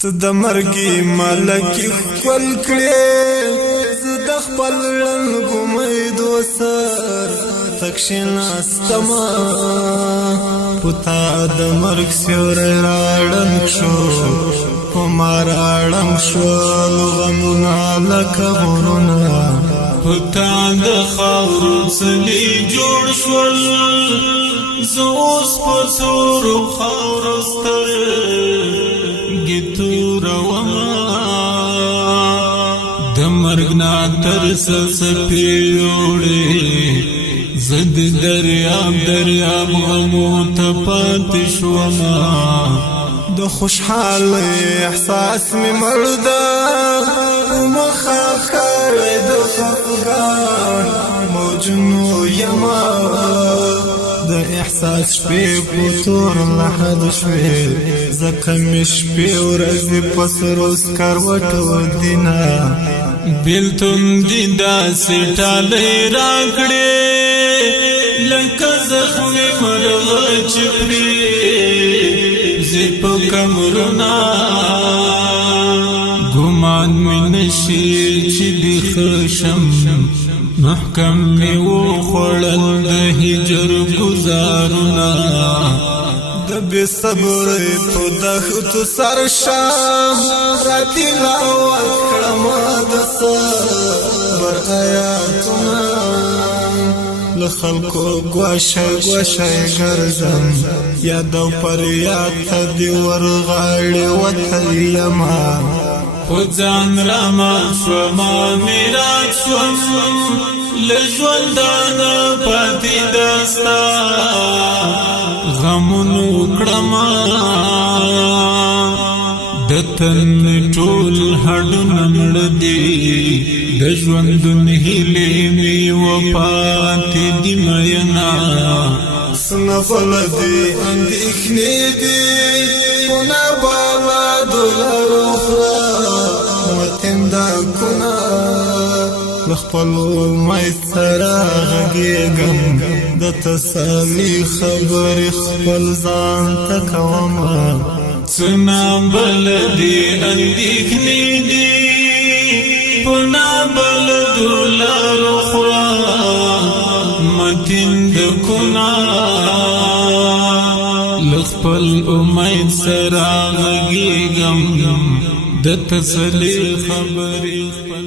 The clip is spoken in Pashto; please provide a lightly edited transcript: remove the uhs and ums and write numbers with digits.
ته د مرګي ملکی خپل کړې زه د خپل رنګ امید وسر تکشناستما پتا د مرګ سیوری راړنګ شو په ما راړنګ شول غمونه لکه غرونه پتا د خاورو څلي جوړ شول زه اوس په تورو خاورو سترګې تورومه د مرګ نه ترسه څپې وړې زه د دریاب غمو ته پاتې شومه د خوشحالۍ احساس مې مړ ده مخه ښکارې د خفګان موجونو یمه د احساس شپې په تور لحد شوې ځکه مې شپې ورځې په سرو سکروټو دینه بېلتون دې داسې ټالۍ راکړې لکه زخمې مرغه چې پرېږدي په کمرونه ګمان مې نشي چې دې ښه شم محکم مې وخوړل د هجر ګزارونه د بې صبرۍ په دښتو سرشم راټیلاوت کړمه د صبر آیاتونه له خلکو ګوښی ګوښی ګرځم یاد او فریاد ته دې ورغاړې وتلی یمه په ځان رامات شومه میرات شوم له ژوندانه پاتې ده ستا غمونو کړمه د تن ټول هډونه مړه دي د ژوندون هیلې مې وپاتې دي میینه څنګه بلدي اندېښنې دي پونه بالا دلارو خورا متنده کونه له خپلو امید سره غږېږم د تسلي خبرې خپل ځان ته کومه څه نابلدې اندېښنې دي په نابلدو لارو خورا متنده کونه له خپل امید سره غږېږم د تسلي خبرې خپل